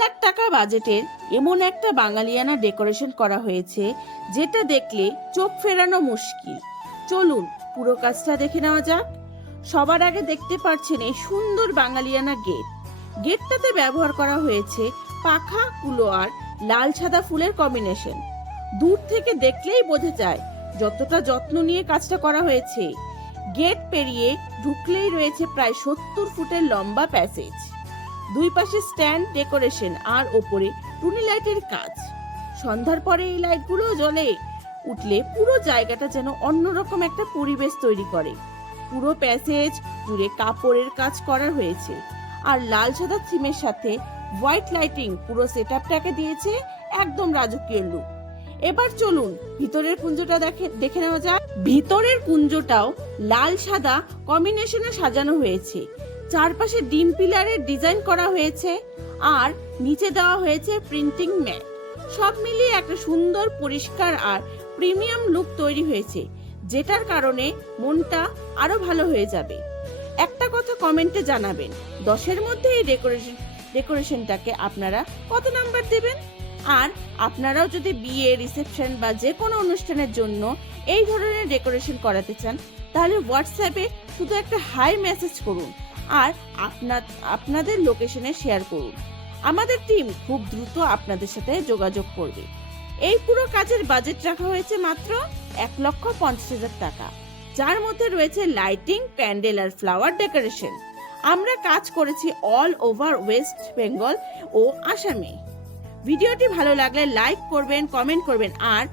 লাখ টাকা বাজেটের এমন একটা বাঙালিয়ানা ডেকোরেশন করা হয়েছে যেটা দেখলে চোখ ফেরানো মুশকিল। চলুন পুরো কাজটা দেখে নেওয়া যাক। সবার আগে দেখতে পাচ্ছেন এই সুন্দর বাঙালিয়ানা গেট। গেটটাতে ব্যবহার করা হয়েছে পাখা কুলো আর লাল সাদা ফুলের কম্বিনেশন। দূর থেকে দেখলেই বোঝা যায় যতটা যত্ন নিয়ে কাজটা করা হয়েছে। গেট পেরিয়ে ঢুকলেই রয়েছে প্রায় 70 ফুটের লম্বা প্যাসেজ। দুই পাশে স্ট্যান্ড ডেকোরেশন আর ওপরে টুনি লাইটের কাজ। সন্ধ্যার পরে এই লাইটগুলো জ্বলে উঠলে পুরো জায়গাটা যেন অন্যরকম একটা পরিবেশ তৈরি করে। পুরো প্যাসেজ জুড়ে কাপড়ের কাজ করা হয়েছে আর লাল সাদা থিমের সাথে হোয়াইট লাইটিং পুরো সেটআপটাকে দিয়েছে একদম রাজকীয় লুক। এবার চলুন ভিতরের কুঞ্জটা দেখে নেওয়া যাক। ভিতরের কুঞ্জটাও লাল সাদা কম্বিনেশনে সাজানো হয়েছে। চারপাশে ডিম পিলারের ডিজাইন করা হয়েছে আর নিচে দেওয়া হয়েছে প্রিন্টিং ম্যাট। সব মিলিয়ে একটা সুন্দর পরিষ্কার আর প্রিমিয়াম লুক তৈরি হয়েছে, যেটার কারণে মনটা আরো ভালো হয়ে যাবে। একটা কথা কমেন্টে জানাবেন, 10-এর মধ্যে এই ডেকোরেশনটাকে আপনারা কত নাম্বার দেবেন? আর আপনারাও যদি বিয়ে, রিসেপশন বা যে কোনো অনুষ্ঠানের জন্য এই ধরনের ডেকোরেশন করাতে চান, তাহলে হোয়াটসঅ্যাপে শুধু একটা হাই মেসেজ করুন আর আপনাদের লোকেশনে শেয়ার করুন। আমাদের টিম খুব দ্রুত আপনাদের সাথে যোগাযোগ করবে। এই পুরো কাজের বাজেট রাখা হয়েছে মাত্র 1,50,000 টাকা, যার মধ্যে রয়েছে লাইটিং, প্যান্ডেল আর ফ্লাওয়ার ডেকোরেশন। আমরা কাজ করেছি অল ওভার ওয়েস্ট বেঙ্গল ও আসামে। ভিডিওটি ভালো লাগলে লাইক করবেন, কমেন্ট করবেন আর